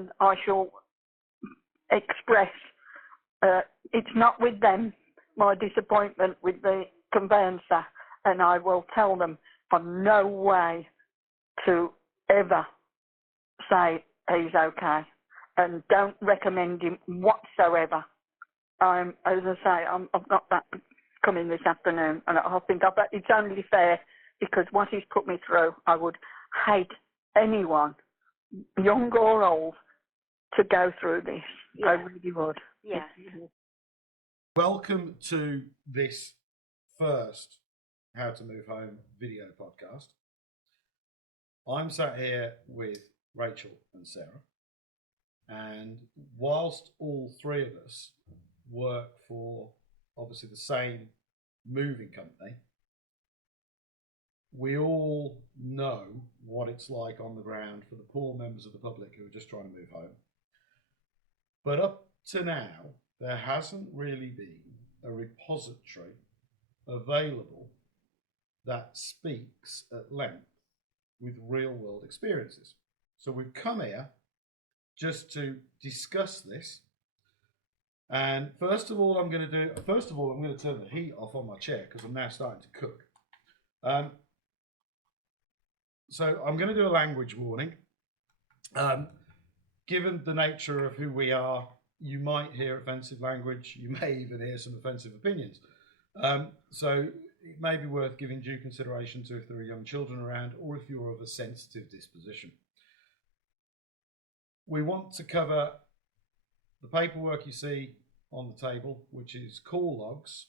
and I shall express, it's not with them, my disappointment with the conveyancer, and I will tell them I'm no way to ever say he's okay, and don't recommend him whatsoever. As I say, I've got that coming this afternoon, and I think it's only fair, because what he's put me through, I would hate anyone, young or old, to go through this. Yeah. I really would. Yeah. Welcome to this first How to Move Home video podcast. I'm sat here with Rachel and Sarah, and whilst all three of us work for obviously the same moving company, we all know what it's like on the ground for the poor members of the public who are just trying to move home. But up to now, there hasn't really been a repository available that speaks at length with real world experiences. So we've come here just to discuss this. And first of all, I'm going to turn the heat off on my chair because I'm now starting to cook. So I'm going to do a language warning. Given the nature of who we are, you might hear offensive language. You may even hear some offensive opinions. So it may be worth giving due consideration to if there are young children around or if you're of a sensitive disposition. We want to cover the paperwork you see on the table, which is call logs,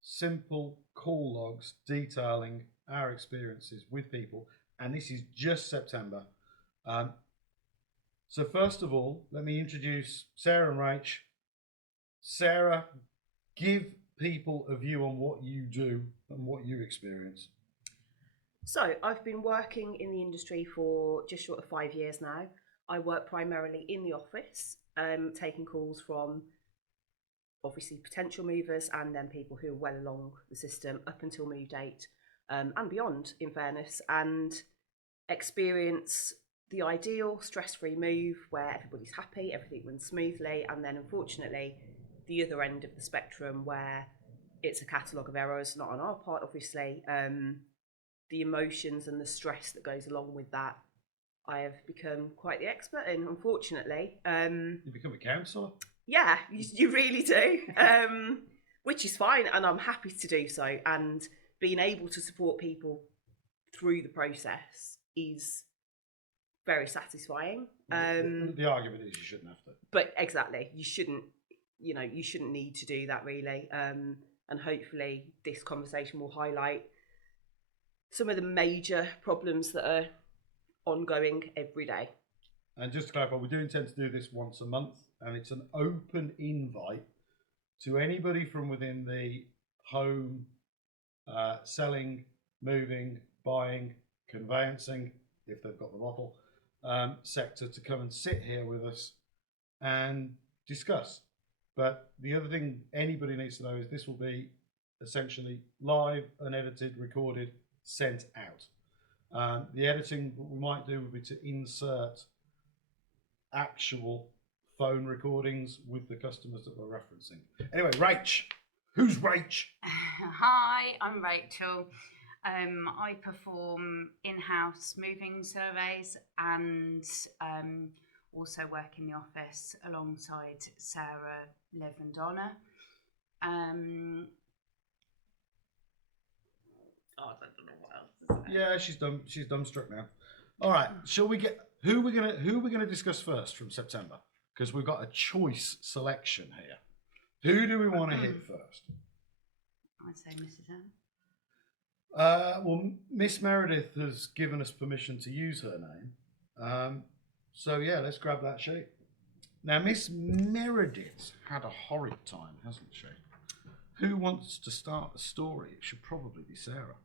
simple call logs detailing our experiences with people, and this is just September. So first of all, let me introduce Sarah and Rach. Sarah, give people a view on what you do and what you experience. So I've been working in the industry for just short of 5 years now. I work primarily in the office, taking calls from obviously potential movers and then people who are well along the system up until move date and beyond, in fairness, and experience the ideal stress-free move where everybody's happy, everything runs smoothly, and then unfortunately the other end of the spectrum where it's a catalogue of errors, not on our part obviously. The emotions and the stress that goes along with that, I have become quite the expert in, unfortunately. You become a counsellor? Yeah, you really do, which is fine, and I'm happy to do so. And being able to support people through the process is very satisfying. The argument is you shouldn't have to. But exactly, you shouldn't need to do that really. And hopefully this conversation will highlight some of the major problems that are ongoing every day. And just to clarify, we do intend to do this once a month, and it's an open invite to anybody from within the home, selling, moving, buying, conveyancing, if they've got the bottle, sector to come and sit here with us and discuss. But the other thing anybody needs to know is this will be essentially live, unedited, recorded, sent out. The editing we might do would be to insert actual phone recordings with the customers that we're referencing. Anyway, Rach. Who's Rach? Hi, I'm Rachel. I perform in-house moving surveys and also work in the office alongside Sarah, Liv and Donna. I don't know what else to say. Yeah, she's dumbstruck now. All right, shall we get who we're gonna discuss first from September? Because we've got a choice selection here. Who do we want to hit first? I'd say Mrs. M. Well, Miss Meredith has given us permission to use her name. So yeah, let's grab that sheet. Now, Miss Meredith's had a horrid time, hasn't she? Who wants to start the story? It should probably be Sarah.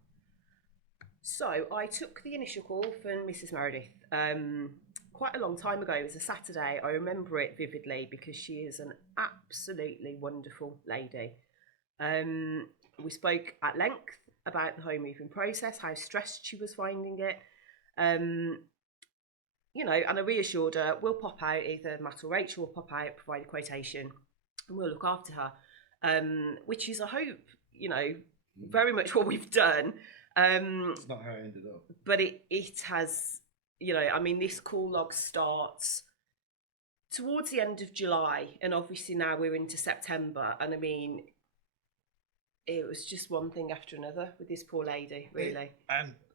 So I took the initial call from Mrs. Meredith quite a long time ago. It was a Saturday. I remember it vividly because she is an absolutely wonderful lady. We spoke at length about the home moving process, how stressed she was finding it. and I reassured her, we'll pop out, either Matt or Rachel will pop out, provide a quotation, and we'll look after her, which is, I hope, very much what we've done. It's not how it ended up. But it has, this call log starts towards the end of July, and obviously now we're into September, and it was just one thing after another with this poor lady, really.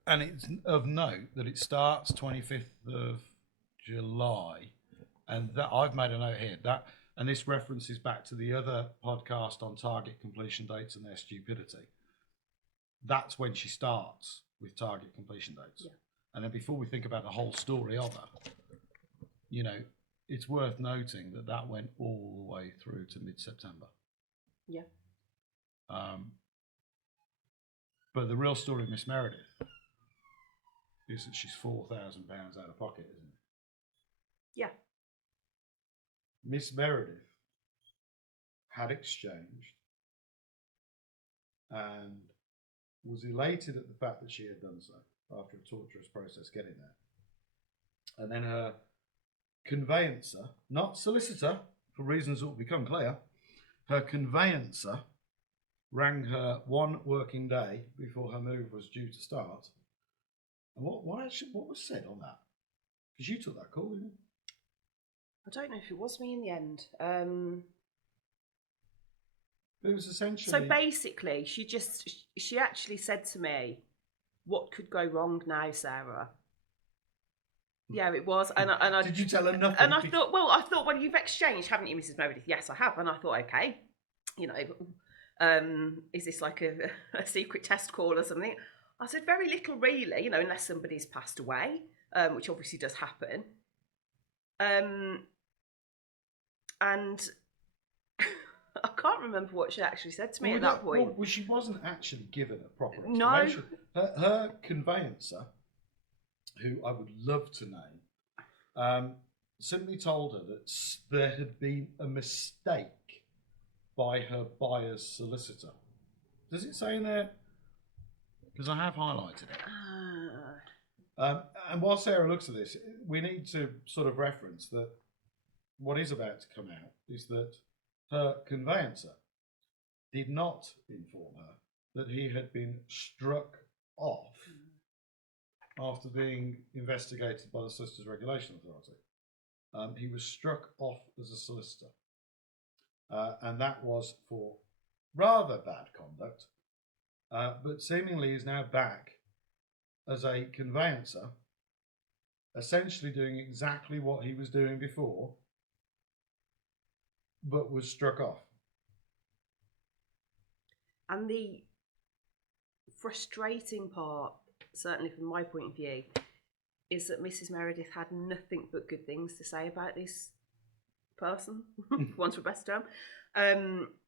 And it's of note that it starts 25th of July, and that I've made a note here that, and this references back to the other podcast on target completion dates and their stupidity. That's when she starts with target completion dates. Yeah. And then before we think about the whole story of her, it's worth noting that went all the way through to mid-September. Yeah. But the real story of Miss Meredith is that she's £4,000 out of pocket, isn't it? Yeah. Miss Meredith had exchanged and was elated at the fact that she had done so after a torturous process getting there. And then her conveyancer, not solicitor, for reasons that will become clear, her conveyancer rang her one working day before her move was due to start. And what was said on that? Because you took that call, didn't you? I don't know if it was me in the end. It was essentially... So basically, she actually said to me, what could go wrong now, Sarah? Yeah, it was. And I Did you tell her nothing? And I thought, well, you've exchanged, haven't you, Mrs. Meredith? Yes, I have. And I thought, okay, is this like a secret test call or something? I said, very little really, unless somebody's passed away, which obviously does happen. And I can't remember what she actually said to me at that point. Well, she wasn't actually given a proper explanation. No. Her conveyancer, who I would love to name, simply told her that there had been a mistake by her buyer's solicitor. Does it say in there? Because I have highlighted it. And while Sarah looks at this, we need to sort of reference that what is about to come out is that her conveyancer did not inform her that he had been struck off after being investigated by the Solicitors Regulation Authority. He was struck off as a solicitor. And that was for rather bad conduct, but seemingly is now back as a conveyancer, essentially doing exactly what he was doing before, but was struck off. And the frustrating part, certainly from my point of view, is that Mrs. Meredith had nothing but good things to say about this person, for want of a best term.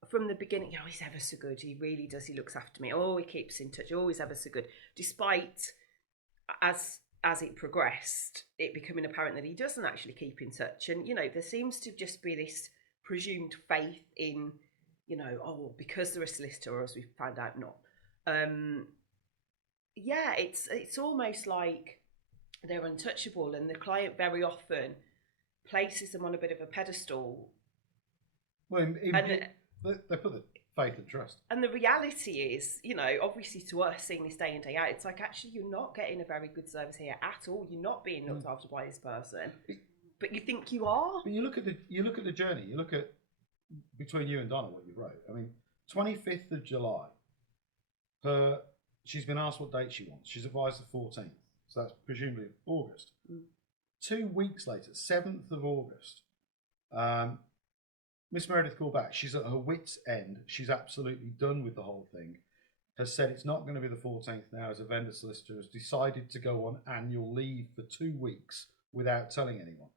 From the beginning, he's ever so good. He really does. He looks after me. Oh, he keeps in touch. Always ever so good. Despite, as it progressed, it becoming apparent that he doesn't actually keep in touch. And, there seems to just be this presumed faith in, because they're a solicitor, or as we've found out, not. It's almost like they're untouchable, and the client very often places them on a bit of a pedestal. Well, they put the faith and trust. And the reality is, obviously to us, seeing this day in, day out, it's like, actually, you're not getting a very good service here at all. You're not being looked after by this person, but you think you are. But you look at the journey. You look at, between you and Donna, what you wrote. 25th of July, she's been asked what date she wants. She's advised the 14th. So that's presumably August. 2 weeks later, 7th of August, Miss Meredith called back. She's at her wit's end. She's absolutely done with the whole thing. Has said it's not going to be the 14th now, as a vendor solicitor has decided to go on annual leave for 2 weeks without telling anyone.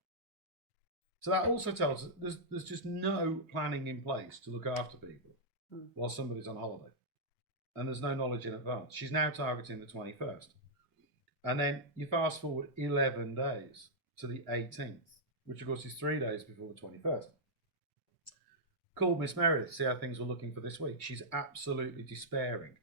So that also tells us there's just no planning in place to look after people while somebody's on holiday. And there's no knowledge in advance. She's now targeting the 21st. And then you fast forward 11 days to the 18th, which of course is 3 days before the 21st. Called Miss Meredith to see how things were looking for this week. She's absolutely despairing.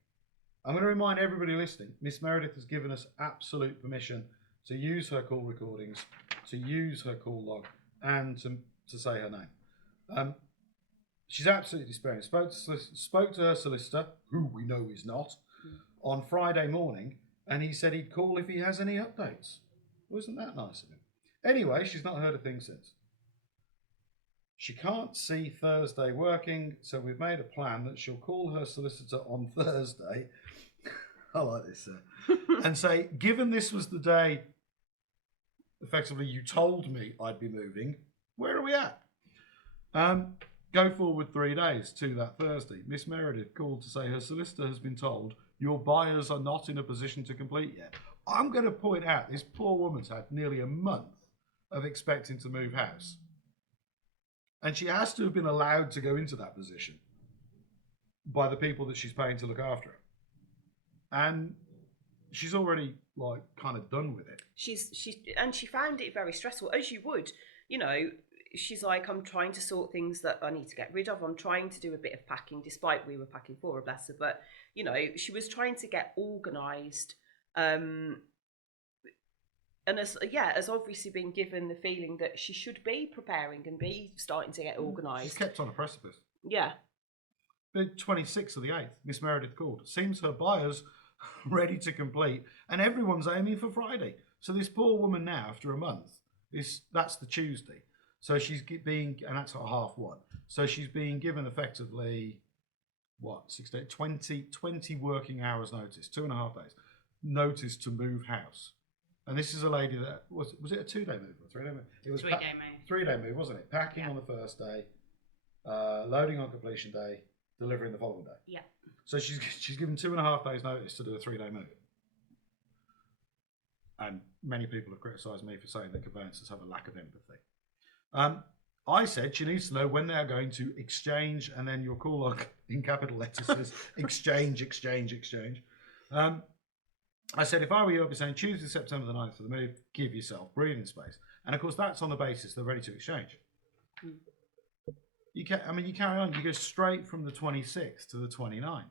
I'm going to remind everybody listening, Miss Meredith has given us absolute permission to use her call recordings, to use her call log, and to say her name. She's absolutely despairing. Spoke to her solicitor, who we know is not, on Friday morning, and he said he'd call if he has any updates. Wasn't that nice of him? Anyway, she's not heard a thing since. She can't see Thursday working, so we've made a plan that she'll call her solicitor on Thursday. I like this, and say, given this was the day, effectively, you told me I'd be moving, where are we at? Go forward 3 days to that Thursday. Miss Meredith called to say her solicitor has been told your buyers are not in a position to complete yet. I'm going to point out this poor woman's had nearly a month of expecting to move house. And she has to have been allowed to go into that position by the people that she's paying to look after her. And she's already like kind of done with it. She found it very stressful, as you would. You know, she's like, I'm trying to sort things that I need to get rid of. I'm trying to do a bit of packing, despite we were packing for her, bless her. But, you know, she was trying to get organised. And has obviously been given the feeling that she should be preparing and be starting to get organised. She's kept on a precipice. Yeah. The 26th of the 8th, Miss Meredith called. Seems her buyer's ready to complete, and everyone's aiming for Friday. So this poor woman now, after a month, that's the Tuesday. So she's being, and that's at 1:30. So she's being given effectively, 20 working hours notice, 2.5 days notice to move house. And this is a lady that was it a 2-day move or 3-day move? It was 3-day move. 3-day move, wasn't it? Packing on the first day, loading on completion day, delivering the following day. Yeah. So she's given 2.5 days notice to do a 3-day move. And many people have criticised me for saying that conveyancers have a lack of empathy. I said she needs to know when they are going to exchange, and then your call log in capital letters says exchange. I said, if I were you, I'd be saying Tuesday, September the 9th for the move, give yourself breathing space. And of course, that's on the basis they're ready to exchange. You carry on, you go straight from the 26th to the 29th.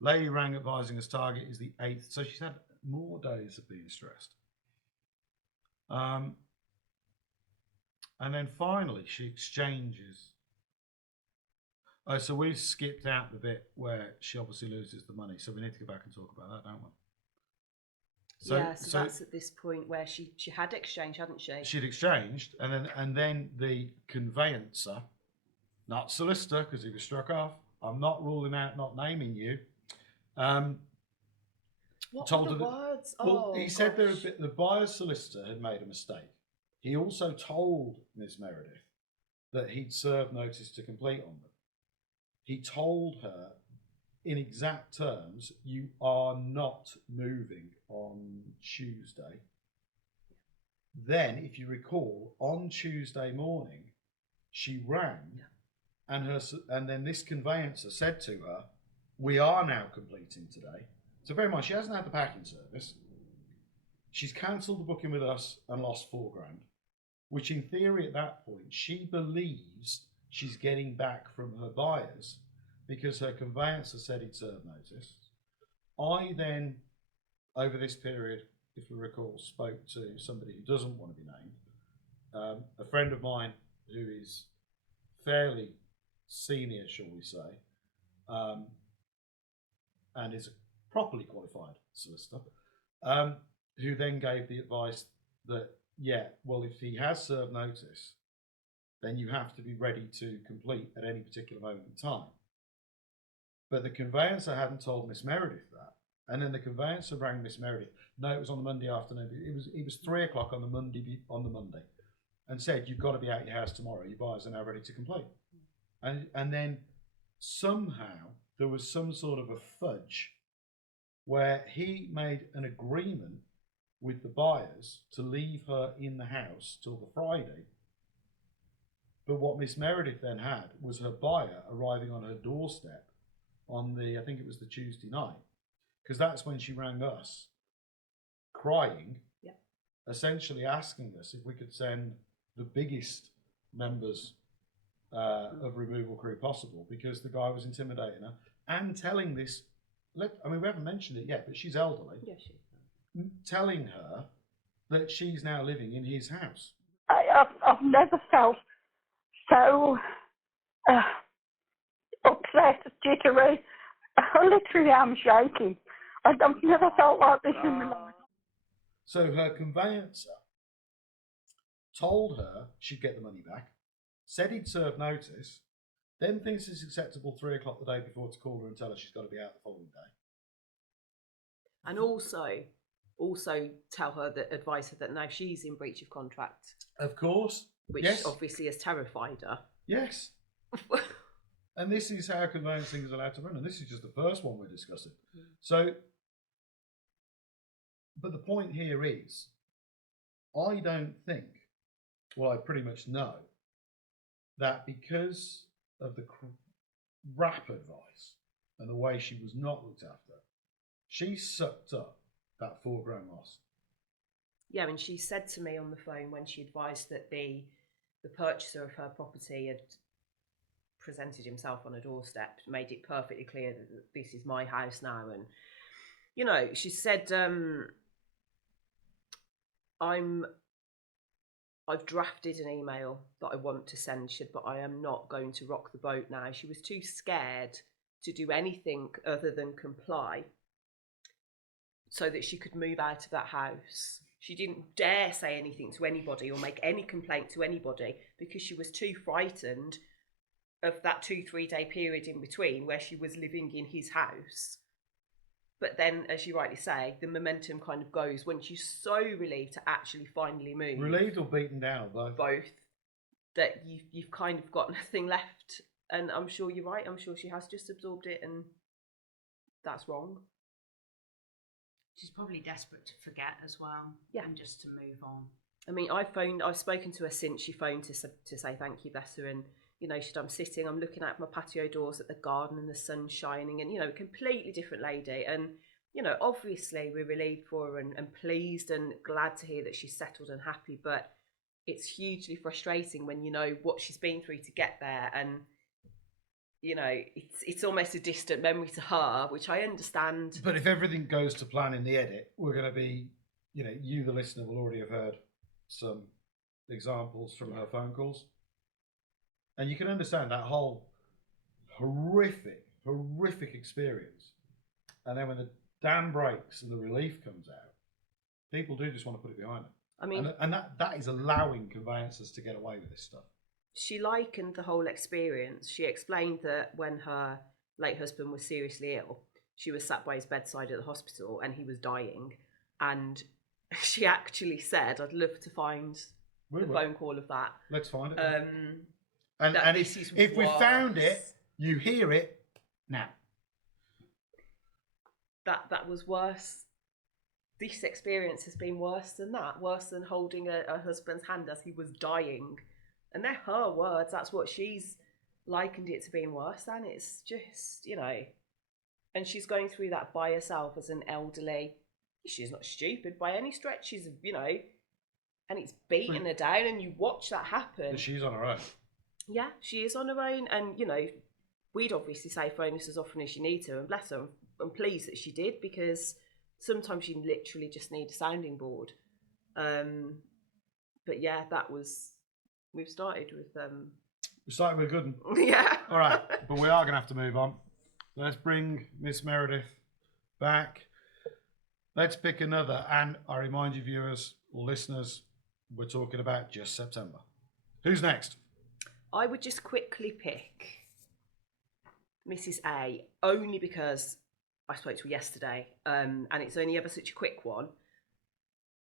Lady rang advising us target is the 8th, so she's had more days of being stressed. And then finally, she exchanges. Oh, so we've skipped out the bit where she obviously loses the money, so we need to go back and talk about that, don't we? So that's at this point where she had exchanged, hadn't she? She'd exchanged, and then the conveyancer, not solicitor, because he was struck off. I'm not ruling out not naming you. What told were the her words? He said the buyer's solicitor had made a mistake. He also told Ms. Meredith that he'd served notice to complete on them. He told her in exact terms, you are not moving on Tuesday. Then, if you recall, on Tuesday morning, she rang, and then this conveyancer said to her, we are now completing today. So bear in mind, she hasn't had the packing service. She's cancelled the booking with us and lost $4,000, which in theory at that point, she believes she's getting back from her buyers because her conveyancer said he'd served notice. I then, over this period, if you recall, spoke to somebody who doesn't want to be named, a friend of mine who is fairly senior, shall we say, and is a properly qualified solicitor, who then gave the advice that, if he has served notice, then you have to be ready to complete at any particular moment in time. But the conveyancer hadn't told Miss Meredith that. And then the conveyancer rang Miss Meredith. No, it was on the Monday afternoon. It was 3 o'clock on the Monday, and said, you've got to be out your house tomorrow. Your buyers are now ready to complete. And then somehow there was some sort of a fudge where he made an agreement with the buyers to leave her in the house till the Friday. But what Miss Meredith then had was her buyer arriving on her doorstep on I think it was the Tuesday night, because that's when she rang us, crying, essentially asking us if we could send the biggest members of removal crew possible, because the guy was intimidating her and telling this. We haven't mentioned it yet, but she's elderly. Yeah, she. telling her that she's now living in his house. I've never felt so upset, jittery. Literally, I'm shaking. I've never felt like this in my life. So her conveyancer told her she'd get the money back, said he'd serve notice, then thinks it's acceptable 3 o'clock the day before to call her and tell her she's got to be out the following day. And also tell her that, advise her that now she's in breach of contract. Of course. Which yes. obviously has terrified her. Yes. And this is how conveyancing is allowed to run, and this is just the first one we're discussing. So, but the point here is, I don't think, well, I pretty much know, that because of the crap advice and the way she was not looked after, she sucked up that £4,000 loss. Yeah, and she said to me on the phone when she advised that the purchaser of her property had presented himself on a doorstep, made it perfectly clear that this is my house now. And, you know, she said, I've drafted an email that I want to send you, but I am not going to rock the boat now. She was too scared to do anything other than comply so that she could move out of that house. She didn't dare say anything to anybody or make any complaint to anybody because she was too frightened of that 2-3 day period in between where she was living in his house. But then, as you rightly say, the momentum kind of goes when she's so relieved to actually finally move. Relieved or beaten down? Both. That you've kind of got nothing left. And I'm sure you're right. I'm sure she has just absorbed it, and that's wrong. She's probably desperate to forget as well. Yeah. And just to move on. I mean, I've spoken to her since she phoned to say thank you, bless her. And, you know, I'm sitting, I'm looking out my patio doors at the garden and the sun's shining, and, you know, a completely different lady. And, you know, obviously we're relieved for her and pleased and glad to hear that she's settled and happy. But it's hugely frustrating when you know what she's been through to get there. And, you know, it's almost a distant memory to her, which I understand. But if everything goes to plan in the edit, we're going to be, you know, you, the listener, will already have heard some examples from her phone calls. And you can understand that whole horrific experience. And then when the dam breaks and the relief comes out, people do just want to put it behind them. I mean, and that is allowing conveyancers to get away with this stuff. She likened the whole experience. She explained that when her late husband was seriously ill, she was sat by his bedside at the hospital and he was dying. And she actually said, I'd love to find the phone call of that. Let's find it. And if we found it, you hear it now. That was worse. This experience has been worse than that. Worse than holding a husband's hand as he was dying. And they're her words. That's what she's likened it to being worse than. It's just, you know. And she's going through that by herself as an elderly. She's not stupid by any stretch. She's, you know, and it's beating her down. And you watch that happen. And she's on her own. Yeah, she is on her own. And, you know, we'd obviously say phone us as often as you need to. And bless her. I'm pleased that she did, because sometimes you literally just need a sounding board. But yeah, that was... We've started with... We started with a good one. Yeah. All right, but we are going to have to move on. Let's bring Miss Meredith back. Let's pick another. And I remind you, viewers or listeners, we're talking about just September. Who's next? I would just quickly pick Mrs. A, only because I spoke to her yesterday, and it's only ever such a quick one.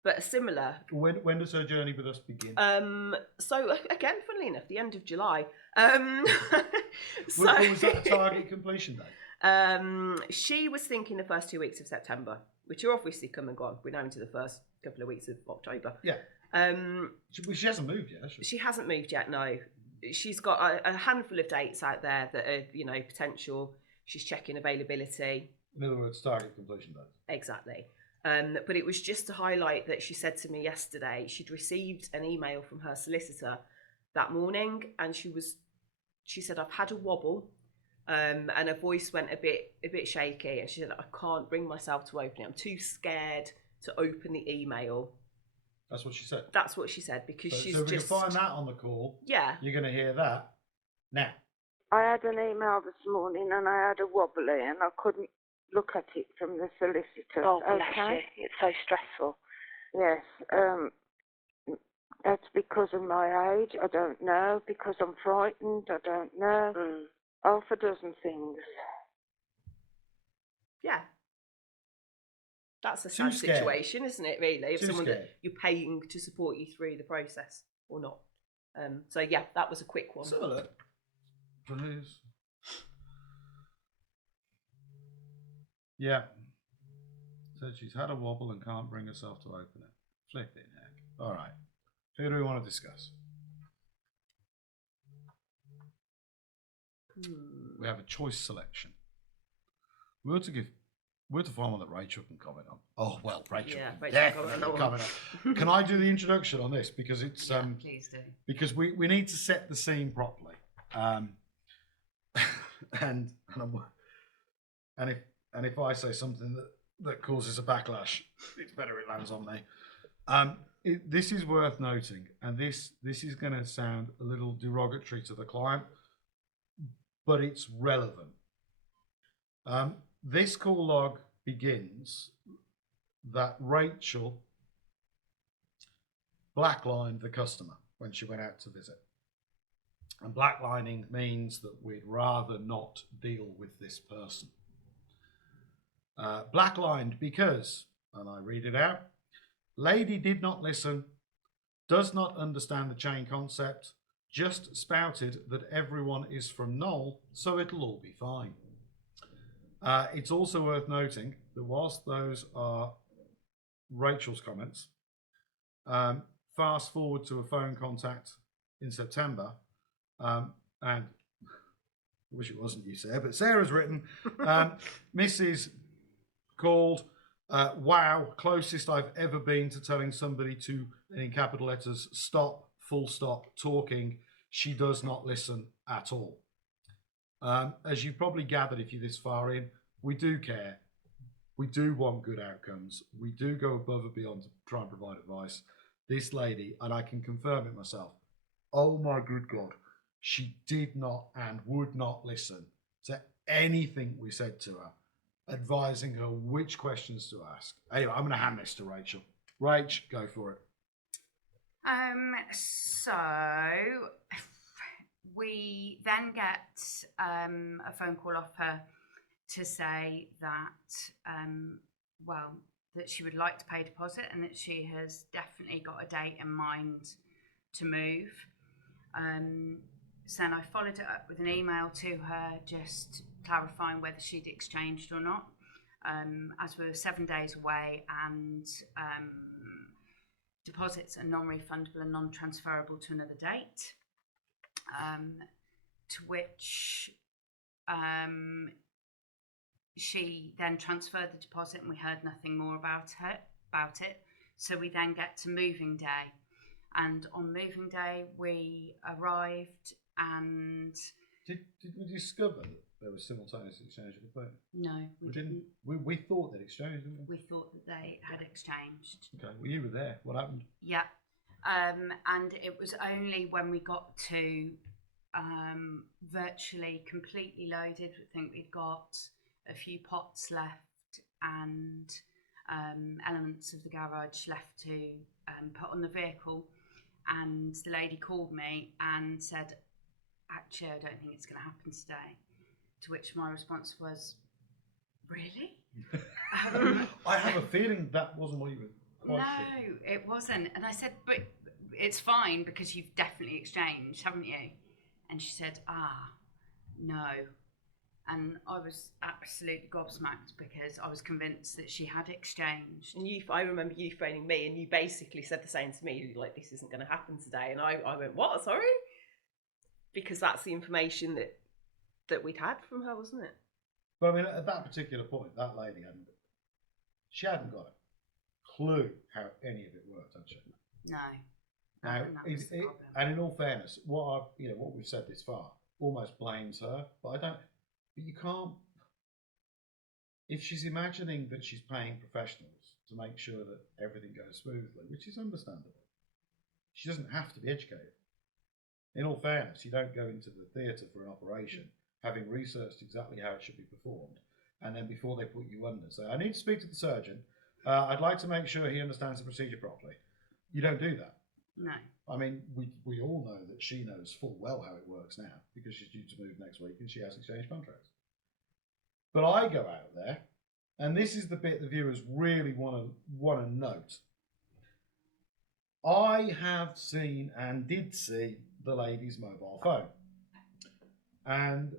But a similar... When does her journey with us begin? So, again, funnily enough, the end of July. Was that a target completion date? She was thinking the first 2 weeks of September, which are obviously come and gone. We're now into the first couple of weeks of October. Yeah. She hasn't moved yet, has she? She hasn't moved yet, no. She's got a handful of dates out there that are, you know, potential. She's checking availability. In other words, target completion date. Exactly. But it was just to highlight that she said to me yesterday she'd received an email from her solicitor that morning, and she said, I've had a wobble, and her voice went a bit shaky, and she said, I can't bring myself to open it. I'm too scared to open the email. That's what she said. That's what she said, because she's so if just... we can find that on the call, Yeah. you're going to hear that now. I had an email this morning and I had a wobbly and I couldn't look at it from the solicitor. Oh, bless okay? you. It's so stressful. Yes. That's because of my age. I don't know. Because I'm frightened. I don't know. Half a dozen things. Yeah. That's a sad situation, isn't it, really? If someone that you're paying to support you through the process or not. So, yeah, that was a quick one. So look. Please. Yeah. Said she's had a wobble and can't bring herself to open it. Flip it, heck. All right. Who do we want to discuss? We have a choice selection. We're to find one that Rachel can comment on. Oh well, Rachel. Yeah, can Rachel definitely comment on. Can I do the introduction on this because it's please do. because we need to set the scene properly. And if I say something that causes a backlash, it's better it lands on me. This is worth noting, and this is going to sound a little derogatory to the client, but it's relevant. This call log begins that Rachel blacklined the customer when she went out to visit. And blacklining means that we'd rather not deal with this person. Blacklined because, and I read it out, lady did not listen, does not understand the chain concept, just spouted that everyone is from Knoll, so it'll all be fine. It's also worth noting that whilst those are Rachel's comments, fast forward to a phone contact in September, and I wish it wasn't you, Sarah, but Sarah's written, Mrs. called, wow, closest I've ever been to telling somebody to, in capital letters, stop, full stop, talking. She does not listen at all. As you've probably gathered if you're this far in, we do care. We do want good outcomes. We do go above and beyond to try and provide advice. This lady, and I can confirm it myself, oh my good God, she did not and would not listen to anything we said to her, advising her which questions to ask. Anyway, I'm going to hand this to Rachel. Rach, go for it. So we then get a phone call off her to say that, that she would like to pay a deposit and that she has definitely got a date in mind to move. So then I followed it up with an email to her just clarifying whether she'd exchanged or not, as we were 7 days away and deposits are non-refundable and non-transferable to another date, to which she then transferred the deposit and we heard nothing more about it. So we then get to moving day. And on moving day, we arrived and... Did we discover that there was simultaneous exchange of the phone? No, we didn't. We thought they'd exchanged, didn't we? We thought that they had exchanged. Okay, well, you were there. What happened? Yeah. And it was only when we got to virtually completely loaded, I think we'd got a few pots left and elements of the garage left to put on the vehicle. And the lady called me and said, actually, I don't think it's going to happen today. To which my response was, really? I have a feeling that wasn't what you were quite thinking. No, it wasn't. And I said, but it's fine because you've definitely exchanged, haven't you? And she said, no. And I was absolutely gobsmacked because I was convinced that she had exchanged. And I remember you phoning me and you basically said the same to me. You were like, this isn't going to happen today. And I went, what, sorry? Because that's the information that we'd had from her, wasn't it? But I mean, at that particular point, that lady hadn't got a clue how any of it worked, had she? No. Now, and in all fairness, what we've said this far almost blames her, but you can't. if she's imagining that she's paying professionals to make sure that everything goes smoothly, which is understandable, she doesn't have to be educated. In all fairness, you don't go into the theatre for an operation having researched exactly how it should be performed, and then before they put you under, say, I need to speak to the surgeon. I'd like to make sure he understands the procedure properly. You don't do that. No. I mean, we all know that she knows full well how it works now because she's due to move next week and she has exchanged contracts. But I go out there, and this is the bit the viewers really want to note. I have seen and did see the lady's mobile phone, and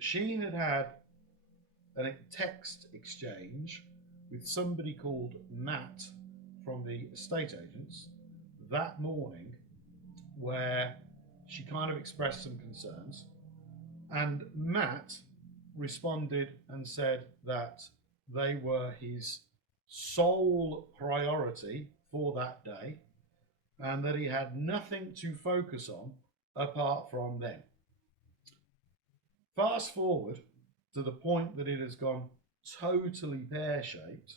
she had a text exchange with somebody called Matt from the estate agents that morning, where she kind of expressed some concerns, and Matt responded and said that they were his sole priority for that day and that he had nothing to focus on apart from them. Fast forward to the point that it has gone totally pear-shaped.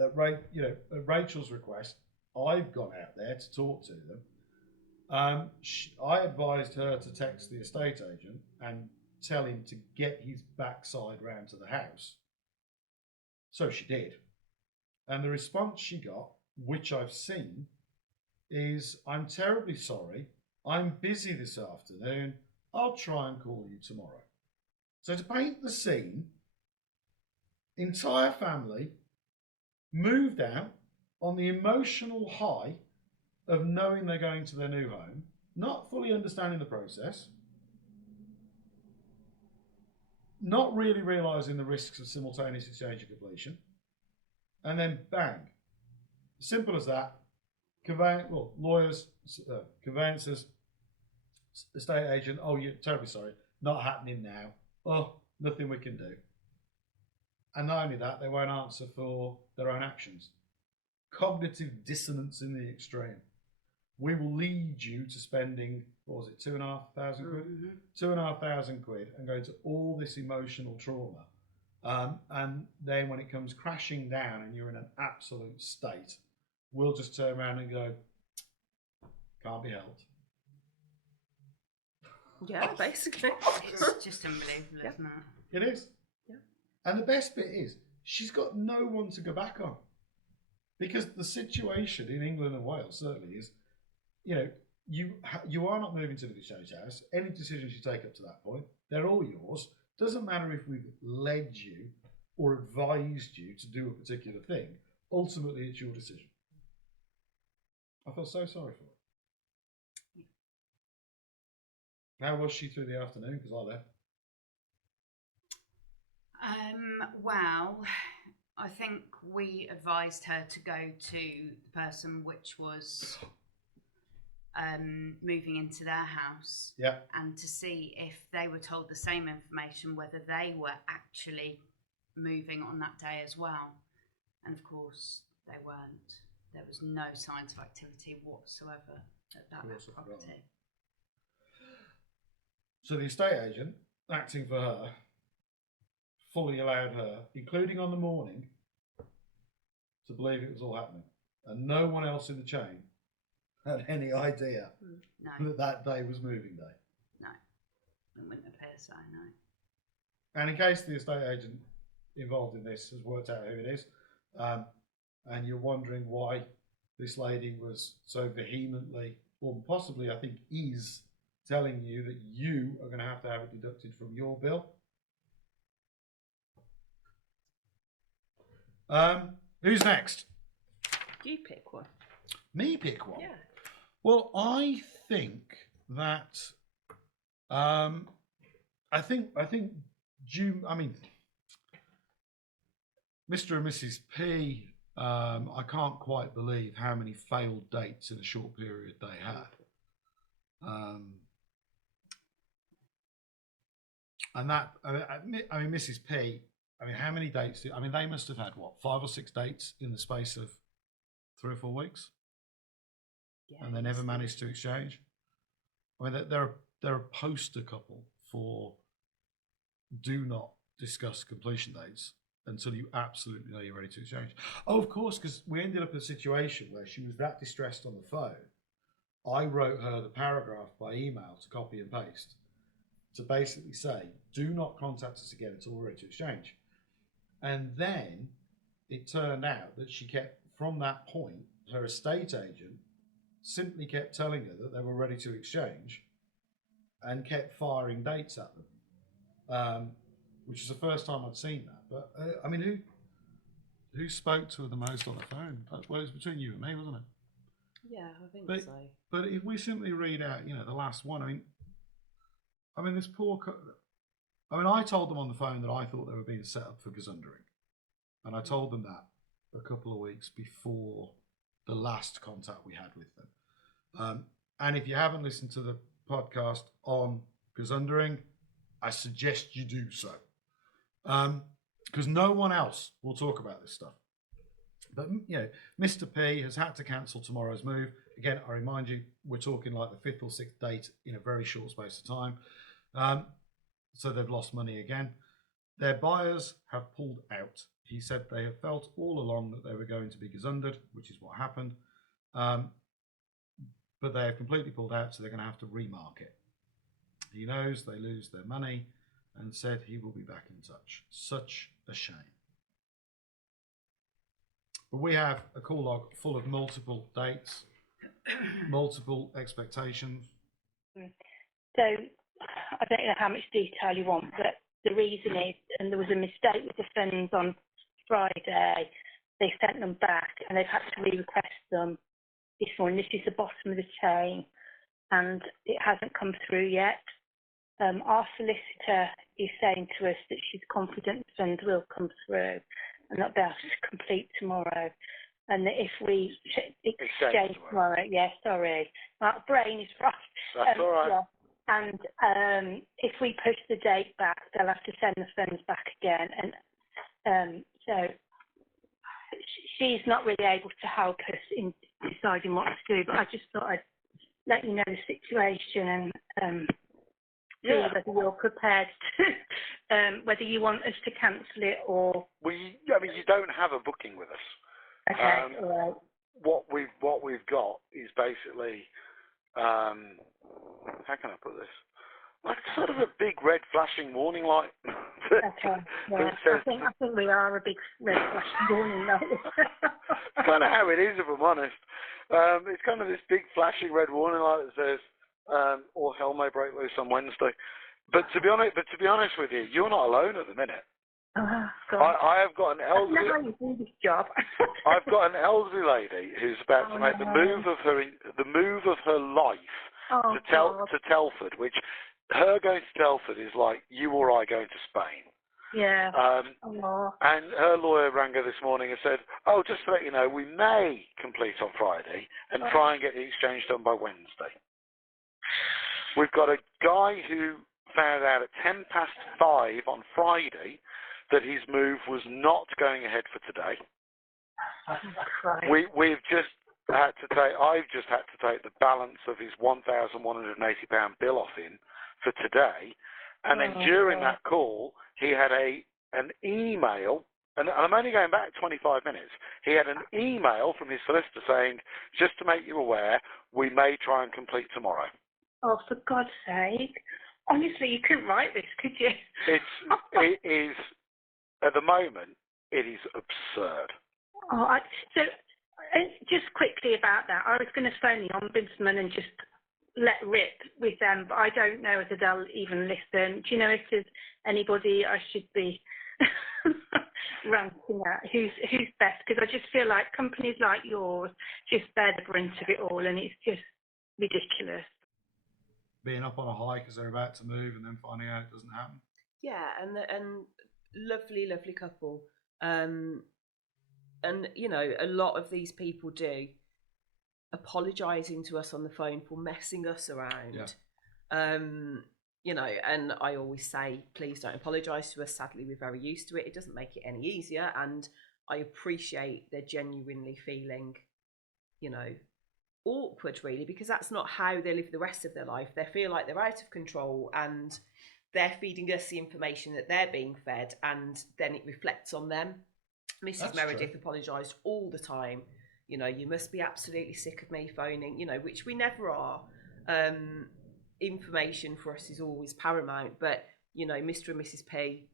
At Rachel's request, I've gone out there to talk to them. I advised her to text the estate agent and tell him to get his backside round to the house. So she did. And the response she got, which I've seen, is, I'm terribly sorry. I'm busy this afternoon. I'll try and call you tomorrow. So to paint the scene, entire family moved out on the emotional high of knowing they're going to their new home, not fully understanding the process, not really realising the risks of simultaneous exchange and completion, and then bang. Simple as that. Lawyers, conveyancers, estate agent, oh, you're terribly sorry, not happening now. Oh, nothing we can do. And not only that, they won't answer for their own actions. Cognitive dissonance in the extreme. We will lead you to spending, what was it, £2,500 quid? Mm-hmm. £2,500 quid and go to all this emotional trauma. And then when it comes crashing down and you're in an absolute state, we'll just turn around and go, can't be helped. Yeah, basically. It's just unbelievable, isn't it? It is. Yeah. And the best bit is, she's got no one to go back on. Because the situation in England and Wales certainly is, you are not moving to the exchange house. Any decisions you take up to that point, they're all yours. Doesn't matter if we've led you or advised you to do a particular thing. Ultimately, it's your decision. I felt so sorry for her. How was she through the afternoon? Because I left. Well, I think we advised her to go to the person which was moving into their house, and to see if they were told the same information, whether they were actually moving on that day as well. And of course, they weren't. There was no signs of activity whatsoever at that property. So the estate agent, acting for her, fully allowed her, including on the morning, to believe it was all happening. And no one else in the chain had any idea that day was moving day. No, it wouldn't appear so, no. And in case the estate agent involved in this has worked out who it is, and you're wondering why this lady was so vehemently, or possibly I think is, telling you that you are going to have it deducted from your bill. Who's next? You pick one. Me pick one? Yeah. Well, I think that I think Mr. and Mrs. P, I can't quite believe how many failed dates in a short period they had. And that, I mean, Mrs. P, how many dates they must have had, 5 or 6 dates in the space of 3 or 4 weeks? Yeah, and they never managed to exchange. They're a poster couple for do not discuss completion dates until you absolutely know you're ready to exchange. Oh, of course, because we ended up in a situation where she was that distressed on the phone. I wrote her the paragraph by email to copy and paste to basically say, do not contact us again until we're ready to exchange. And then it turned out that she kept, from that point, her estate agent simply kept telling her that they were ready to exchange and kept firing dates at them, which is the first time I'd seen that. But, I mean, who spoke to her the most on the phone? Well, it was between you and me, wasn't it? Yeah, I think so. But if we simply read out, the last one, I mean, this poor... I told them on the phone that I thought they were being set up for gazundering. And I told them that a couple of weeks before the last contact we had with them. And if you haven't listened to the podcast on gazundering, I suggest you do so. Because no one else will talk about this stuff. But, Mr. P has had to cancel tomorrow's move. Again, I remind you, we're talking like the 5th or 6th date in a very short space of time. So they've lost money again. Their buyers have pulled out. He said they have felt all along that they were going to be gazundered, which is what happened. But they have completely pulled out, so they're going to have to remarket. He knows they lose their money and said he will be back in touch. Such a shame. But we have a call log full of multiple dates, multiple expectations. So I don't know how much detail you want, but the reason is, and there was a mistake with the funds on Friday, they sent them back and they've had to re-request them this morning. This is the bottom of the chain and it hasn't come through yet. Our solicitor is saying to us that she's confident the funds will come through and that they'll complete tomorrow. And that if we exchange tomorrow, my brain is right. That's all right. Yeah. And if we push the date back, they'll have to send the funds back again. And so she's not really able to help us in deciding what to do. But I just thought I'd let you know the situation and see whether you're prepared to, whether you want us to cancel it or. You don't have a booking with us. Okay, all right. What we've got is basically. How can I put this? Like sort of a big red flashing warning light. Okay, yeah. Says, I think we are a big red flashing warning light. It's kind of how it is, if I'm honest. It's kind of this big flashing red warning light that says, "All hell may break loose on Wednesday." But to be honest with you, you're not alone at the minute. I have got an elderly. That's how you do this job. I've got an elderly lady who's about to make the move of her life to Telford, which her going to Telford is like you or I going to Spain. Yeah. And her lawyer rang her this morning and said, "Oh, just to let you know, we may complete on Friday and try and get the exchange done by Wednesday." We've got a guy who found out at 5:10 on Friday that his move was not going ahead for today. We've just had to take. I've just had to take the balance of his £1,180 bill off him for today, and then during that call, he had an email. And I'm only going back 25 minutes. He had an email from his solicitor saying, "Just to make you aware, we may try and complete tomorrow." Oh, for God's sake! Honestly, you couldn't write this, could you? It is. At the moment, it is absurd. So just quickly about that, I was going to phone the Ombudsman and just let rip with them, but I don't know whether they'll even listen. Do you know if there's anybody I should be ranting at? Who's best? Because I just feel like companies like yours just bear the brunt of it all, and it's just ridiculous. Being up on a high because they're about to move and then finding out it doesn't happen. Yeah, and lovely couple. And a lot of these people do apologising to us on the phone for messing us around. Yeah. And I always say, please don't apologise to us. Sadly, we're very used to it. It doesn't make it any easier, and I appreciate they're genuinely feeling, awkward, really, because that's not how they live the rest of their life. They feel like they're out of control, and they're feeding us the information that they're being fed, and then it reflects on them. Mrs. Meredith apologised all the time. You know, you must be absolutely sick of me phoning, you know, which we never are. Information for us is always paramount, but, you know, Mr. and Mrs. P,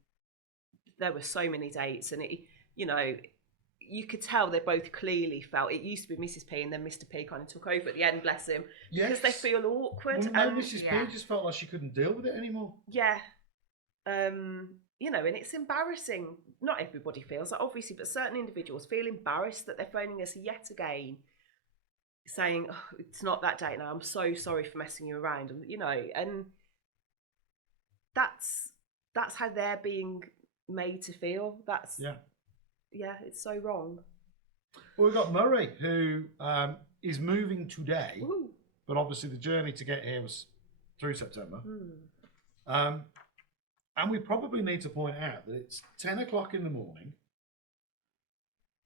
there were so many dates, and it, you know, you could tell they both clearly felt it used to be Mrs. P, and then Mr. P kind of took over at the end, bless him, because they feel awkward. Well, no, Mrs. P just felt like she couldn't deal with it anymore. Yeah. You know, and it's embarrassing. Not everybody feels that, obviously, but certain individuals feel embarrassed that they're phoning us yet again, saying, oh, it's not that date now, I'm so sorry for messing you around, and you know, and that's how they're being made to feel. That's it's so wrong. Well, we've got Murray, who is moving today. Ooh. But obviously the journey to get here was through September. And we probably need to point out that it's 10 o'clock in the morning,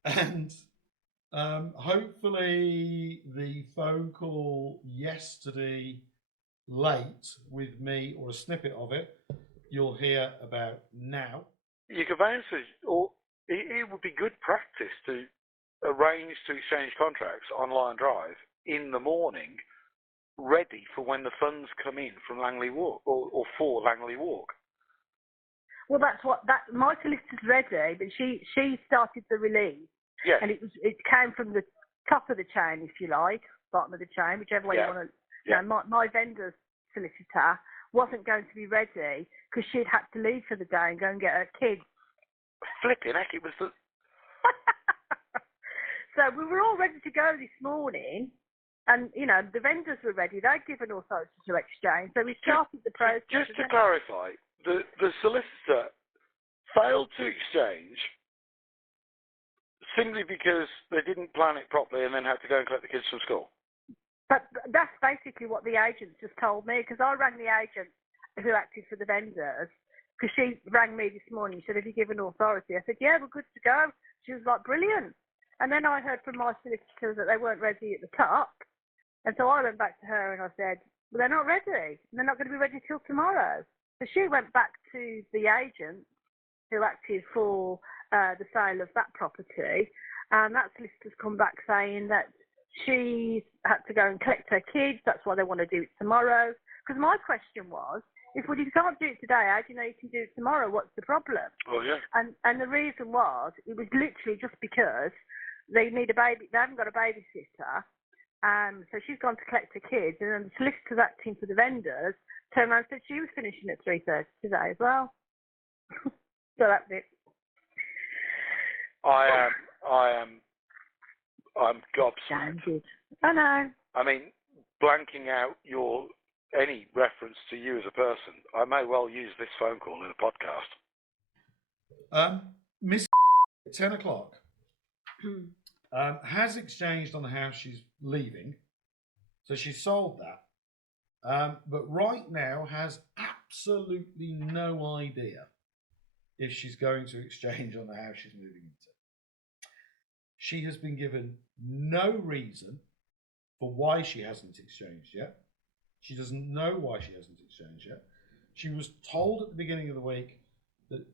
and hopefully the phone call yesterday late with me, or a snippet of it, you'll hear about now. Your conveyancers, or it would be good practice to arrange to exchange contracts on Line Drive in the morning, ready for when the funds come in from Langley Walk, or for Langley Walk. Well, that's what my solicitor's ready, but she started the release, and it came from the top of the chain, if you like, bottom of the chain, whichever way you want to. You know, my vendor's solicitor wasn't going to be ready because she'd had to leave for the day and go and get her kids. Flipping heck, it was the. So we were all ready to go this morning, and you know the vendors were ready. They'd given authority to exchange, so we started the process. Just to clarify, the solicitor failed to exchange simply because they didn't plan it properly and then had to go and collect the kids from school. But that's basically what the agent just told me, because I rang the agent who acted for the vendors, because she rang me this morning. She said, have you given authority? I said, yeah, we're good to go. She was like, brilliant. And then I heard from my solicitor that they weren't ready at the top. And so I went back to her and I said, well, they're not ready. They're not going to be ready till tomorrow. So she went back to the agent who acted for the sale of that property. And that solicitor's come back saying that she had to go and collect her kids. That's why they want to do it tomorrow. Because my question was, if you can't do it today, how do you know you can do it tomorrow? What's the problem? Oh, yeah. And the reason was, it was literally just because they need a baby. They haven't got a babysitter. So she's gone to collect her kids. And then the solicitor's acting for the vendors turned around and said she was finishing at 3:30 today as well. So that's it. I'm gobsmacked. I know. I mean, blanking out any reference to you as a person, I may well use this phone call in a podcast. Miss 10 o'clock has exchanged on the house she's leaving, so she sold that, but right now has absolutely no idea if she's going to exchange on the house she's moving into. She has been given no reason for why she hasn't exchanged yet. She doesn't know why she hasn't exchanged yet. She was told at the beginning of the week that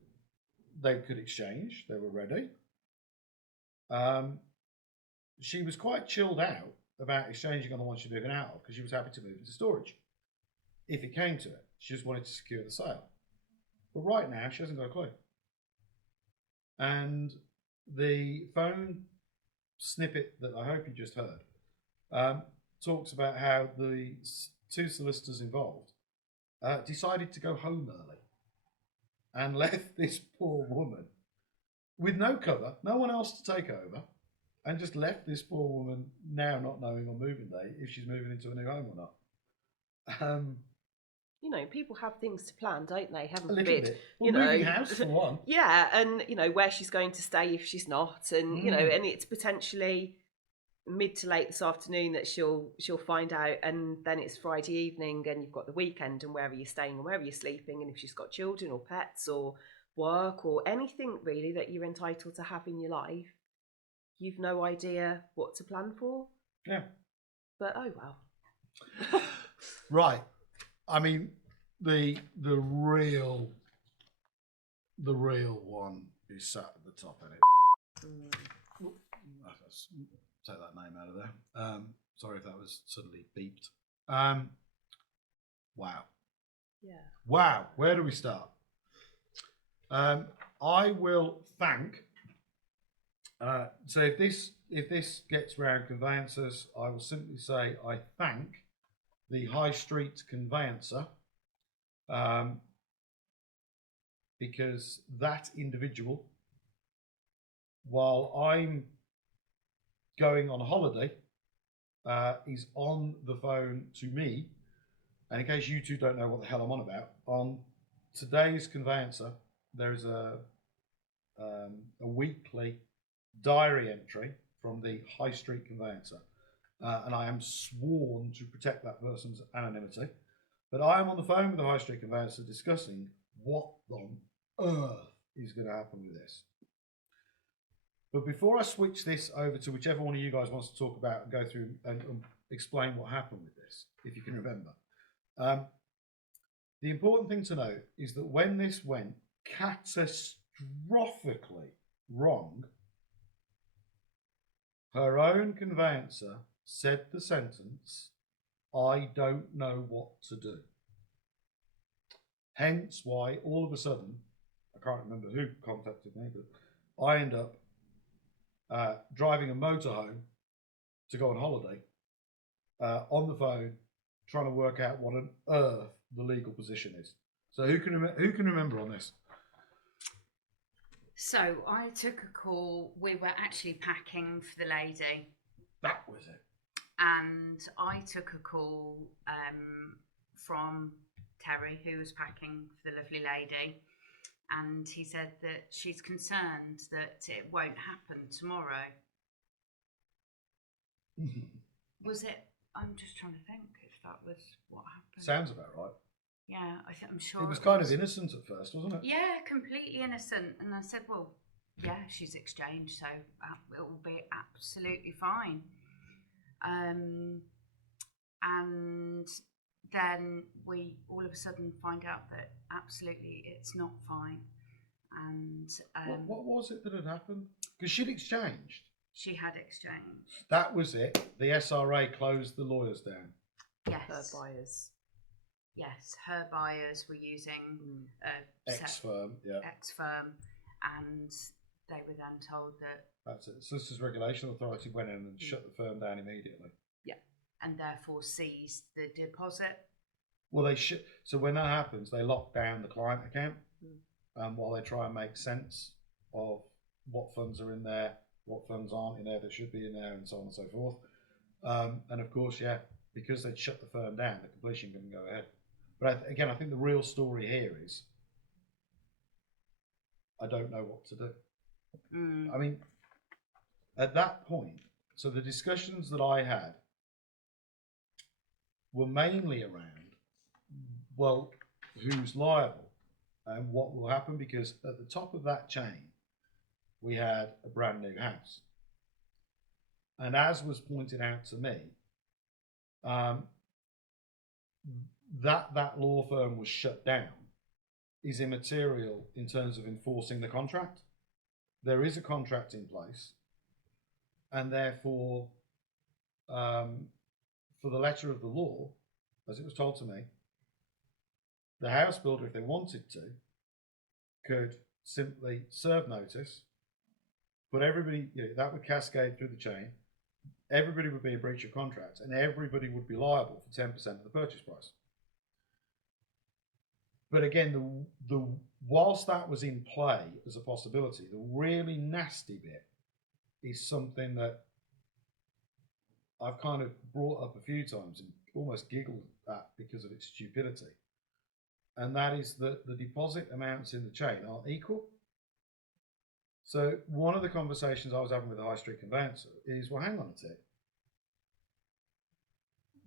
they could exchange, they were ready. She was quite chilled out about exchanging on the one she's moving out of, because she was happy to move into storage if it came to it. She just wanted to secure the sale. But right now, she hasn't got a clue. And the phone snippet that I hope you just heard talks about how the two solicitors involved decided to go home early and left this poor woman with no cover, no one else to take over, and just left this poor woman now not knowing on moving day if she's moving into a new home or not. You know, people have things to plan, don't they? Heaven A little forbid. bit. Well, moving house for one. Yeah, and you know where she's going to stay if she's not, and you know, and it's potentially mid to late this afternoon that she'll find out, and then it's Friday evening, and you've got the weekend, and wherever you're staying and wherever you're sleeping, and if she's got children or pets or work or anything really that you're entitled to have in your life, you've no idea what to plan for. Yeah. But oh well. Right. I mean, the real one is sat at the top in it. Let's take that name out of there. Sorry if that was suddenly beeped. Wow. Yeah. Wow. Where do we start? I will thank. So if this gets round conveyancers, I will simply say I thank the High Street conveyancer, because that individual, while I'm going on holiday, is on the phone to me. And in case you two don't know what the hell I'm on about, on today's conveyancer, there is a weekly diary entry from the High Street conveyancer. And I am sworn to protect that person's anonymity. But I am on the phone with the High Street conveyancer discussing what on earth is going to happen with this. But before I switch this over to whichever one of you guys wants to talk about and go through and explain what happened with this, if you can remember. The important thing to note is that when this went catastrophically wrong, her own conveyancer said the sentence, "I don't know what to do." Hence why all of a sudden, I can't remember who contacted me, but I end up driving a motorhome to go on holiday, on the phone, trying to work out what on earth the legal position is. So who can remember on this? So I took a call. We were actually packing for the lady. That was it. And I took a call from Terry, who was packing for the lovely lady. And he said that she's concerned that it won't happen tomorrow. Was it? I'm just trying to think if that was what happened. Sounds about right. Yeah, I'm sure. It was kind of innocent at first, wasn't it? Yeah, completely innocent. And I said, well, yeah, she's exchanged, so it will be absolutely fine. And then we all of a sudden find out that absolutely it's not fine. And what was it that had happened? Because she'd exchanged. She had exchanged. That was it. The SRA closed the lawyers down. Yes. Her buyers. Yes, her buyers were using X-firm, yeah. X-firm, and they were then told that... That's it. Solicitors Regulation Authority went in and shut the firm down immediately. Yeah, and therefore seized the deposit. Well, so when that happens, they lock down the client account while they try and make sense of what funds are in there, what funds aren't in there that should be in there, and so on and so forth. And of course, yeah, because they'd shut the firm down, the completion couldn't go ahead. But again, I think the real story here is I don't know what to do. I mean, at that point, so the discussions that I had were mainly around, well, who's liable and what will happen, because at the top of that chain, we had a brand new house. And as was pointed out to me, that law firm was shut down is immaterial in terms of enforcing the contract. There is a contract in place, and therefore, for the letter of the law, as it was told to me, the house builder, if they wanted to, could simply serve notice, put everybody, that would cascade through the chain, everybody would be in breach of contract, and everybody would be liable for 10% of the purchase price. But again, whilst that was in play as a possibility, the really nasty bit is something that I've kind of brought up a few times and almost giggled at because of its stupidity. And that is that the deposit amounts in the chain are equal. So one of the conversations I was having with the High Street conveyancer is, well, hang on a tick.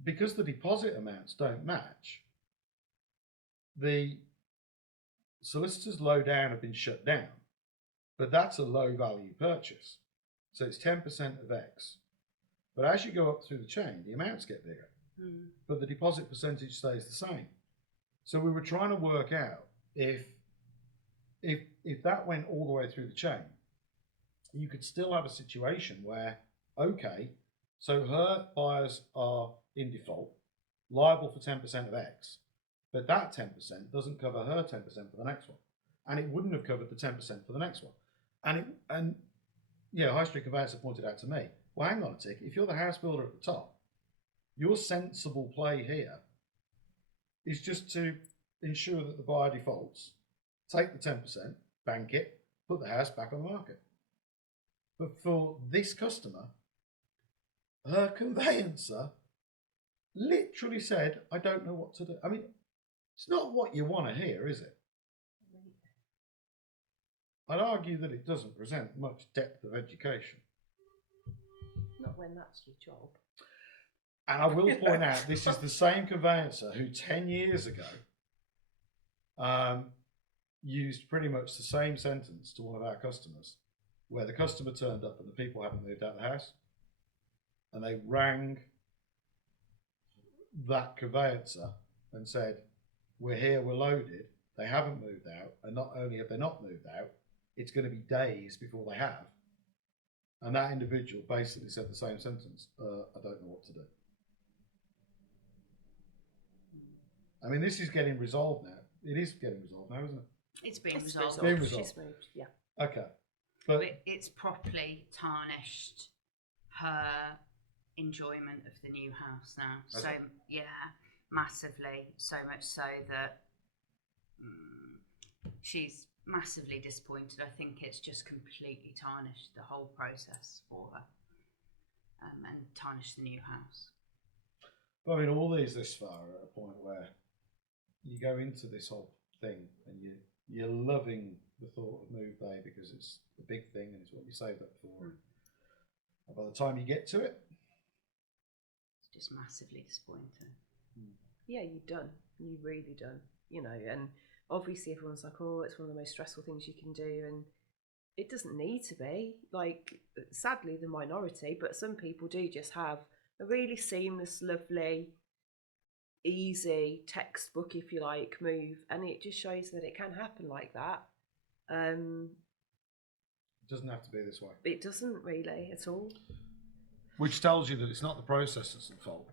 Because the deposit amounts don't match, the solicitors low down have been shut down, but that's a low value purchase. So it's 10% of X. But as you go up through the chain, the amounts get bigger, but the deposit percentage stays the same. So we were trying to work out if that went all the way through the chain, you could still have a situation where, okay, so her buyers are in default, liable for 10% of X, but that 10% doesn't cover her 10% for the next one, and it wouldn't have covered the 10% for the next one. And High Street Conveyancer pointed out to me, well, hang on a tick, if you're the house builder at the top, your sensible play here is just to ensure that the buyer defaults, take the 10%, bank it, put the house back on the market. But for this customer, her conveyancer literally said, I don't know what to do. I mean, it's not what you want to hear, is it? I'd argue that it doesn't present much depth of education. Not when that's your job. And I will point out, this is the same conveyancer who 10 years ago used pretty much the same sentence to one of our customers, where the customer turned up and the people hadn't moved out of the house. And they rang that conveyancer and said, we're here, we're loaded. They haven't moved out. And not only have they not moved out, it's going to be days before they have. And that individual basically said the same sentence, I don't know what to do. I mean, this is getting resolved now. It is getting resolved now, isn't it? It's been resolved. It's been resolved. She's moved, yeah. Okay. But it's properly tarnished her enjoyment of the new house now. Has So it? yeah, massively. So much so that she's massively disappointed. I think it's just completely tarnished the whole process for her, and tarnished the new house. But I mean, all these this far are at a point where you go into this whole thing and you're loving the thought of move day because it's a big thing and it's what you saved up for. And by the time you get to it, It's just massively disappointing. Yeah, you've done. You've really done. You know, and obviously everyone's like, oh, it's one of the most stressful things you can do. And it doesn't need to be. Like, sadly, the minority, but some people do just have a really seamless, lovely, easy textbook, if you like, move. And it just shows that it can happen like that. it doesn't have to be this way. It doesn't really at all. Which tells you that it's not the process that's at fault.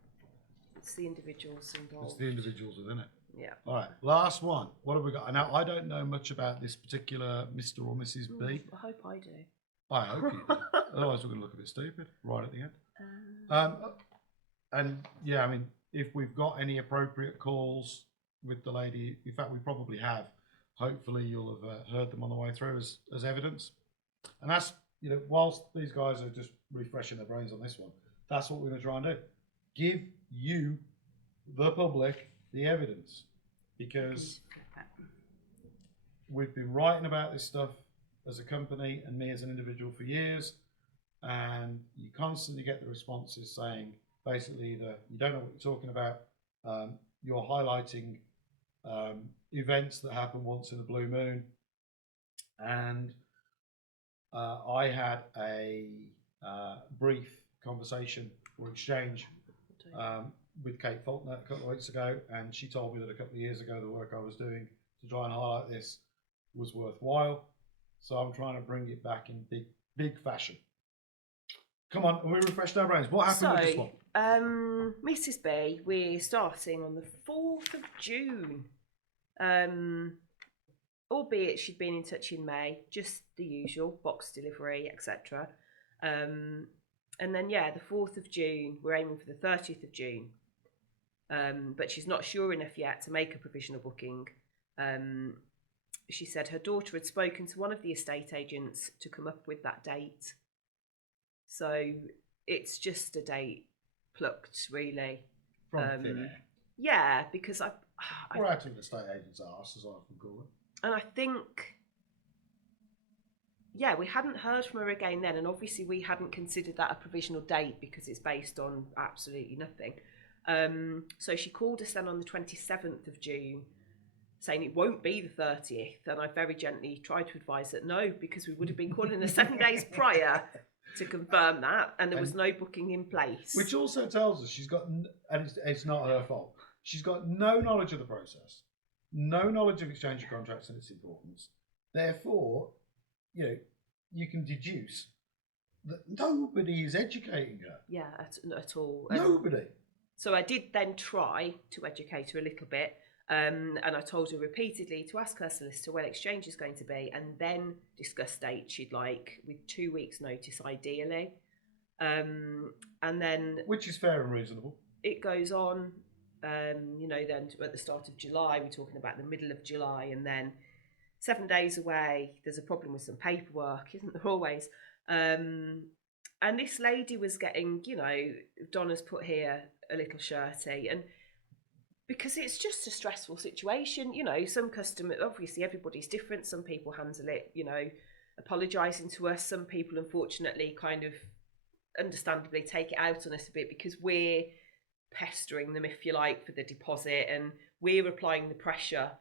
It's the individuals involved. It's the individuals within it. Yeah. All right, last one. What have we got? Now, I don't know much about this particular Mr. or Mrs. B. I hope I do. I hope you do. Otherwise, we're going to look a bit stupid right at the end. And yeah, I mean, if we've got any appropriate calls with the lady, in fact, we probably have. Hopefully, you'll have heard them on the way through as evidence. And that's, you know, whilst these guys are just refreshing their brains on this one, that's what we're going to try and do. Give you, the public, the evidence, because we've been writing about this stuff as a company and me as an individual for years, and you constantly get the responses saying basically that you don't know what you're talking about, you're highlighting events that happen once in a blue moon, and I had a brief conversation or exchange with Kate Faulkner a couple of weeks ago, and she told me that a couple of years ago the work I was doing to try and highlight this was worthwhile. So I'm trying to bring it back in big fashion. Come on, we refreshed our brains. What happened with this one? Mrs. B, we're starting on the 4th of June. Albeit she'd been in touch in May, just the usual, box delivery, etc. And then, yeah, the 4th of June, we're aiming for the 30th of June. But she's not sure enough yet to make a provisional booking. She said her daughter had spoken to one of the estate agents to come up with that date. So it's just a date plucked, really. From thin air. Yeah, because Or out of the estate agent's arse, as I often call it. And I think, yeah, we hadn't heard from her again then, and obviously we hadn't considered that a provisional date because it's based on absolutely nothing. So she called us then on the 27th of June, saying it won't be the 30th, and I very gently tried to advise that no, because we would have been calling her 7 days prior to confirm that, and there was no booking in place. Which also tells us she's got, and it's not her fault, she's got no knowledge of the process. no knowledge of exchange of contracts and its importance. Therefore, you can deduce that nobody is educating her. Yeah, at all. Nobody. So I did then try to educate her a little bit, and I told her repeatedly to ask her solicitor when exchange is going to be, and then discuss dates she'd like with 2 weeks' notice, ideally. And then, which is fair and reasonable. It goes on. Then at the start of July, we're talking about the middle of July, and then 7 days away, there's a problem with some paperwork, isn't there always? And this lady was getting, Donna's put here a little shirty, and because it's just a stressful situation, some customer, obviously everybody's different. Some people handle it, apologising to us. Some people, unfortunately, kind of understandably take it out on us a bit because we're pestering them, if you like, for the deposit, and we're applying the pressure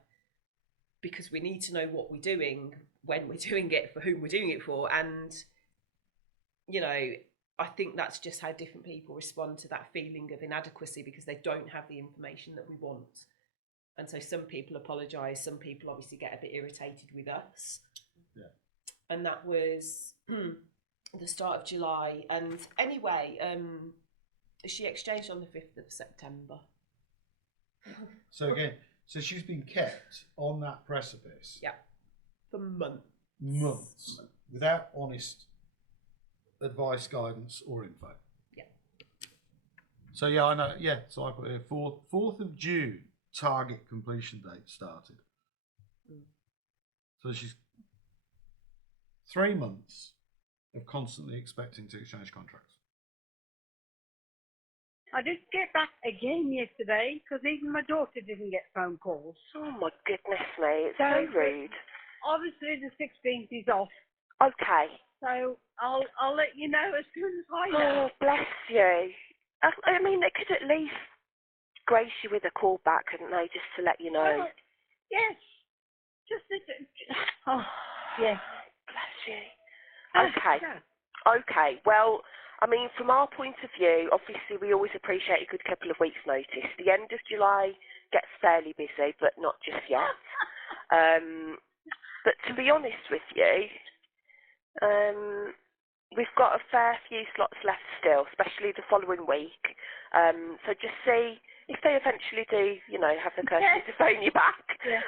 because we need to know what we're doing, when we're doing it, for whom we're doing it for. And I think that's just how different people respond to that feeling of inadequacy because they don't have the information that we want. And so some people apologise, some people obviously get a bit irritated with us. Yeah. And that was the start of July. And anyway, she exchanged on the 5th of September. So again, she's been kept on that precipice. Yeah. For months. Months. Without honest advice, guidance, or info. Yeah. So yeah, I know. Yeah. So I put here 4th of June target completion date started. So she's 3 months of constantly expecting to exchange contracts. I did get back again yesterday because even my daughter didn't get phone calls. Oh my goodness me, it's so rude. Obviously the 16th is off. Okay. So I'll let you know as soon as I know. Oh, bless you. I mean, they could at least grace you with a call back, couldn't they, just to let you know? Yes. Oh, yes. Bless you. Okay. Well, I mean, from our point of view, obviously we always appreciate a good couple of weeks' notice. The end of July gets fairly busy, but not just yet. But to be honest with you, we've got a fair few slots left still, especially the following week. So just see if they eventually do, have the courtesy to phone you back. Yeah.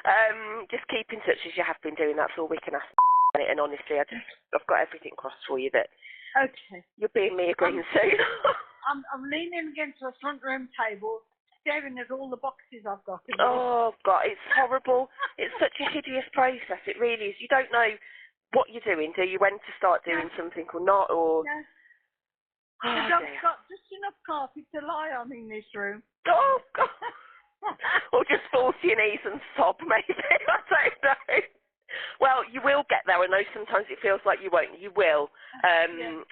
Just keep in touch as you have been doing. That's all we can ask. And honestly, I've got everything crossed for you that you'll be in me agreeing soon. I'm leaning against the front room table, staring at all the boxes I've got. Oh God, it's horrible. It's such a hideous process. It really is. You don't know what you're doing, do you? When to start doing something or not, or... No. Oh, I've got just enough carpet to lie on in this room. Oh, God. Or just fall to your knees and sob, maybe. I don't know. Well, you will get there. I know sometimes it feels like you won't. You will. And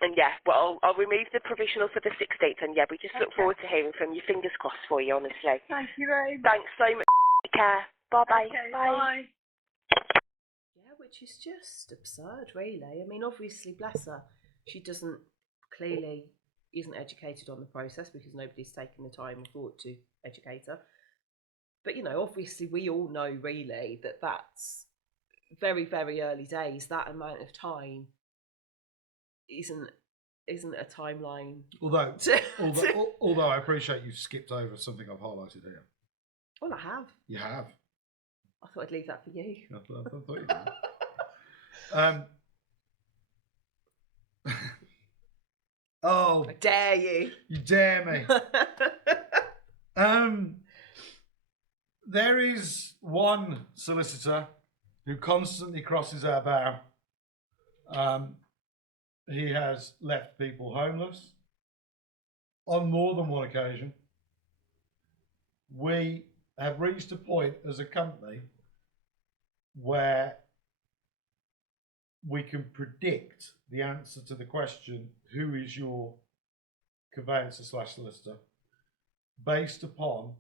well, I'll remove the provisional for the 16th, and we just look forward to hearing from you. Fingers crossed for you, honestly. Thank you very much. Thanks so much. Take care. Bye-bye. Okay, Bye. Which is just absurd, really. I mean, obviously, bless her, she clearly isn't educated on the process because nobody's taken the time or thought to educate her. But, obviously we all know, really, that that's very, very early days. That amount of time isn't a timeline. Although I appreciate you skipped over something I've highlighted here. Well, I have. You have. I thought I'd leave that for you. I thought you did. Oh, I dare you. You dare me. There is one solicitor who constantly crosses our bow. He has left people homeless on more than one occasion. We have reached a point as a company where we can predict the answer to the question, who is your conveyancer / solicitor, based upon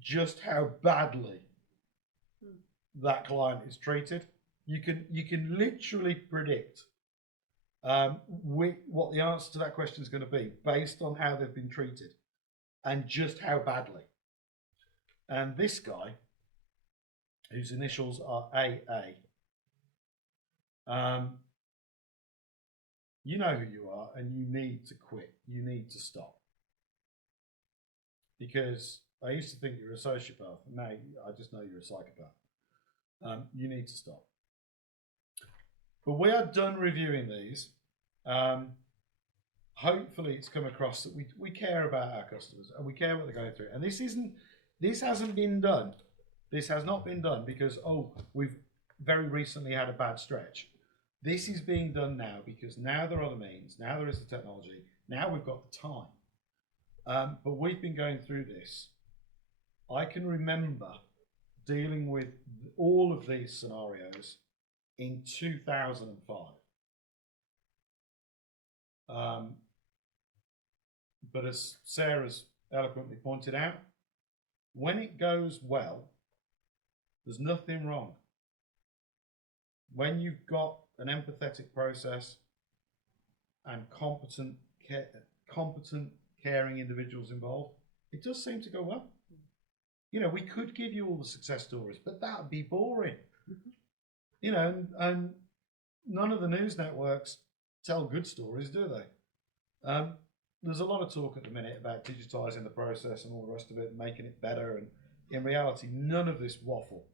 just how badly that client is treated. You can literally predict what the answer to that question is going to be based on how they've been treated and just how badly. And this guy whose initials are AA. You know who you are, and you need to quit. You need to stop. Because I used to think you're a sociopath. Now I just know you're a psychopath. You need to stop. But we are done reviewing these. Hopefully it's come across that we care about our customers and we care what they're going through. And this hasn't been done. This has not been done because, we've very recently had a bad stretch. This is being done now because now there are the means, now there is the technology, now we've got the time. But we've been going through this. I can remember dealing with all of these scenarios in 2005. But as Sarah's eloquently pointed out, when it goes well, there's nothing wrong. When you've got an empathetic process and competent, caring individuals involved, it does seem to go well. You know, we could give you all the success stories, but that would be boring. You know, and none of the news networks tell good stories, do they? There's a lot of talk at the minute about digitising the process and all the rest of it, and making it better. And in reality, none of this waffle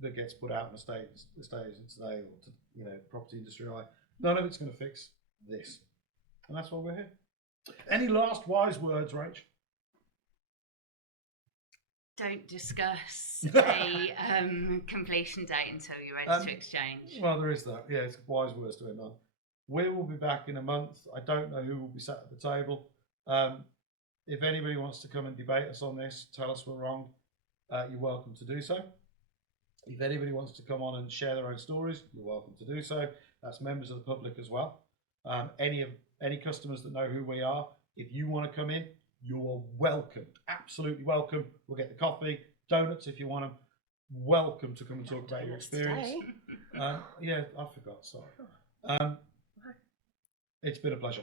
that gets put out in the state agents today, or to, you know, property industry, none of it's going to fix this. And that's why we're here. Any last wise words, Rach? Don't discuss a completion date until you're ready to exchange. Well, there is that. Yeah, it's wise words to end on. We will be back in a month. I don't know who will be sat at the table. If anybody wants to come and debate us on this, tell us we're wrong, you're welcome to do so. If anybody wants to come on and share their own stories, you're welcome to do so. That's members of the public as well. Any customers that know who we are, if you want to come in, you're welcome, absolutely welcome. We'll get the coffee, donuts if you want them. Welcome to come and talk about your experience. Yeah, I forgot, sorry. It's been a pleasure.